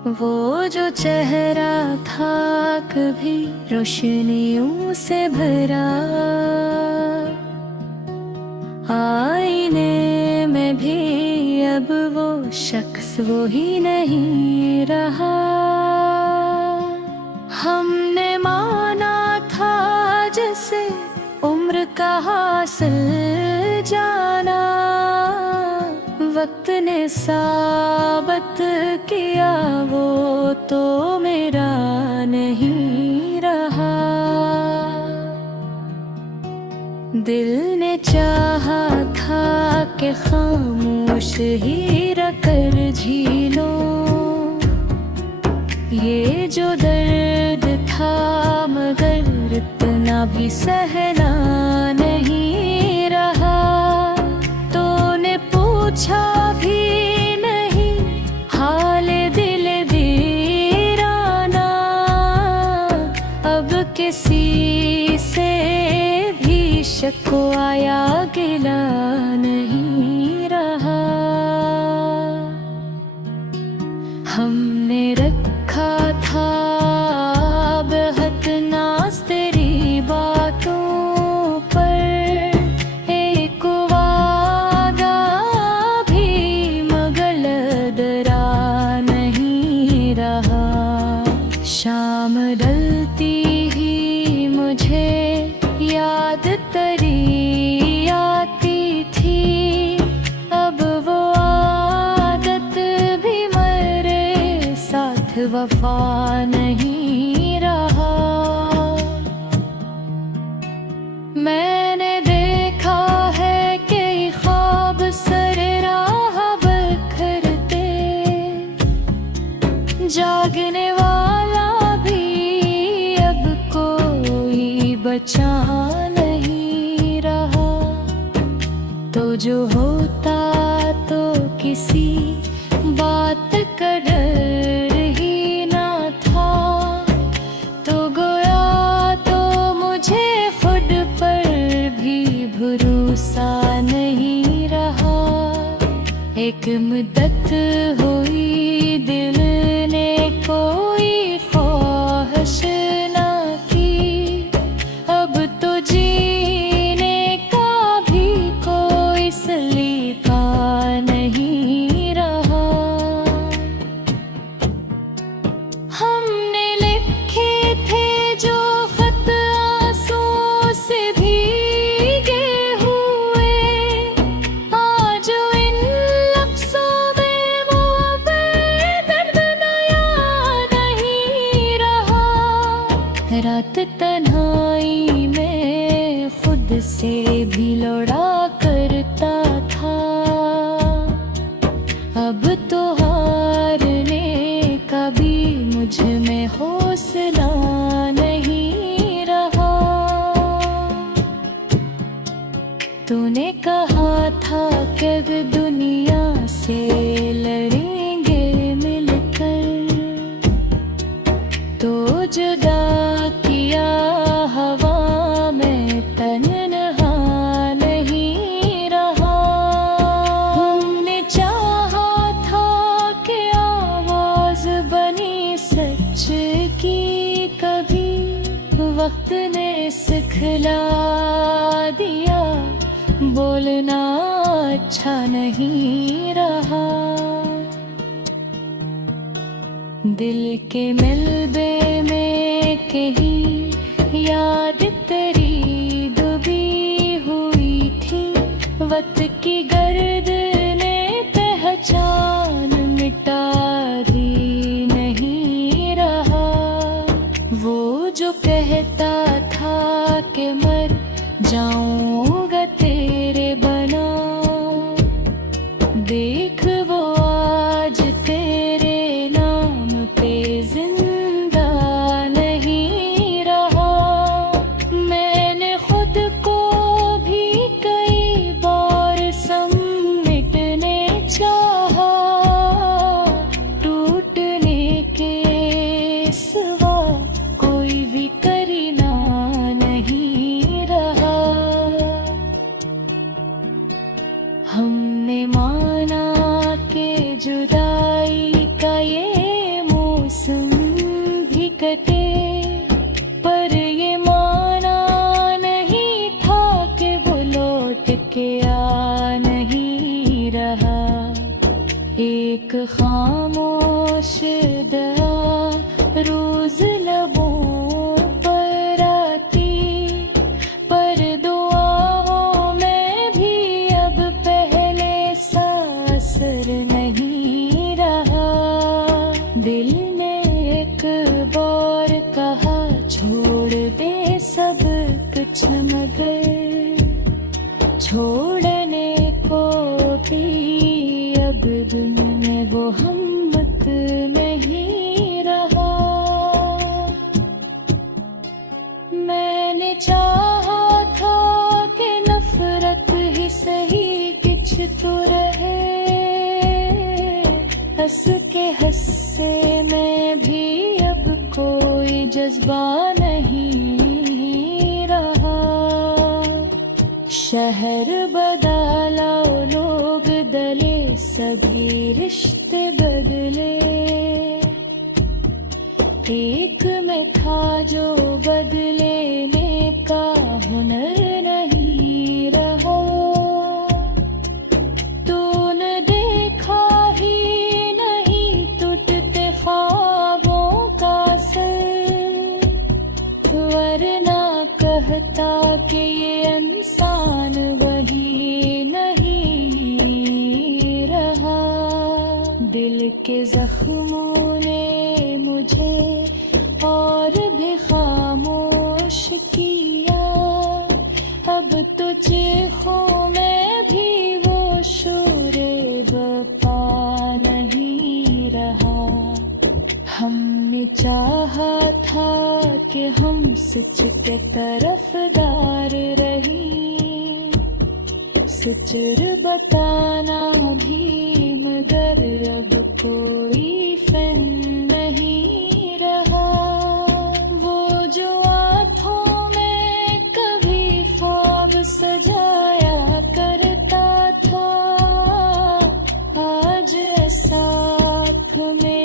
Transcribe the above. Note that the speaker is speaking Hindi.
वो जो चेहरा था कभी रोशनियों से भरा, आईने में भी अब वो शख्स वो ही नहीं रहा। हमने माना था जैसे उम्र का हासिल जाना, वक्त ने साबित किया वो तो मेरा नहीं रहा। दिल ने चाहा था कि खामोश ही रखकर झीलो, ये जो दर्द था मगर इतना भी सहना नहीं रहा। तूने पूछा भी नहीं हाल दिल वीराना, अब किसी से भी शिकवा या गिला नहीं रहा। हमने रखा था बहुत नाज तेरी बातों पर, एक वादा भी मगर डरा नहीं रहा। शाम ढलती ही मुझे याद तेरी आती थी, अब वो आदत भी मेरे साथ वफा नहीं रहा। मैंने देखा है कई ख्वाब सरे राह बखरते, जागने वाला भी अब कोई बचा नहीं रहा। तो जो होता तो किसी बात का डर ही ना था, तो गोया तो मुझे खुद पर भी भरोसा नहीं रहा। एक मुद्दत हुई दिल ने कोई ख्वाहिश ना की, अब तो जीने का भी कोई सलीका नहीं रहा। हमने लिखे थे जो खत आंसुओं से भीगे हुए, आज इन लफ्ज़ों में वो दर्द नया नहीं रहा। रात तन्हाई में खुद से भी लड़ा करता था, अब तो हारने का भी मुझ में हौसला नहीं रहा। तूने कहा था कि दुनिया से लड़ेंगे मिलकर, तो जुदा किया हवा में तन्हा नहीं रहा। हमने चाहा था कि आवाज बनी सच की कभी, वक्त ने सिखला दिया बोलना अच्छा नहीं रहा। दिल के मिलबे में कहीं याद तेरी डूबी हुई थी, वक्त की गर्द ने पहचान मिटा दी नहीं रहा। वो जो कहता था कि मर जाऊंगा तेरे बना, देख वो आज तेरे नाम पे जिंदा नहीं रहा। मैंने खुद को भी कई बार समेटने चाहा, टूटने के सिवा कोई भी करीना नहीं रहा। हमने माना कि जुदाई का ये खामोश दया रोज लबों पर आती, पर दुआओं में भी अब पहले सा असर नहीं रहा। दिल ने एक बार कहा छोड़ दे सब कुछ, मगर छोड़ने को भी अब दिल में वो हिम्मत नहीं रहा। मैंने चाहा था कि नफरत ही सही कुछ तो रहे, हंस के हंसे में भी अब कोई जज्बा नहीं रहा। शहर बदला, लोग दले, सभी रिश्ते बदले, एक में था जो बदलेने का हुनर नहीं रहा। तूने देखा ही नहीं टूटते ख्वाबों का सर, वरना कहता कि ये इंसान वही नहीं रहा। दिल के जख्मों ने मुझे और भी खामोश किया, अब तो चीखों में भी वो शोरे बपा नहीं रहा। हमने चाहा था कि हम सच के तरफदार रही, सच बताना भी, मगर अब कोई फन नहीं रहा। वो जो आँखों में कभी ख्वाब सजाया करता था, आज साथ में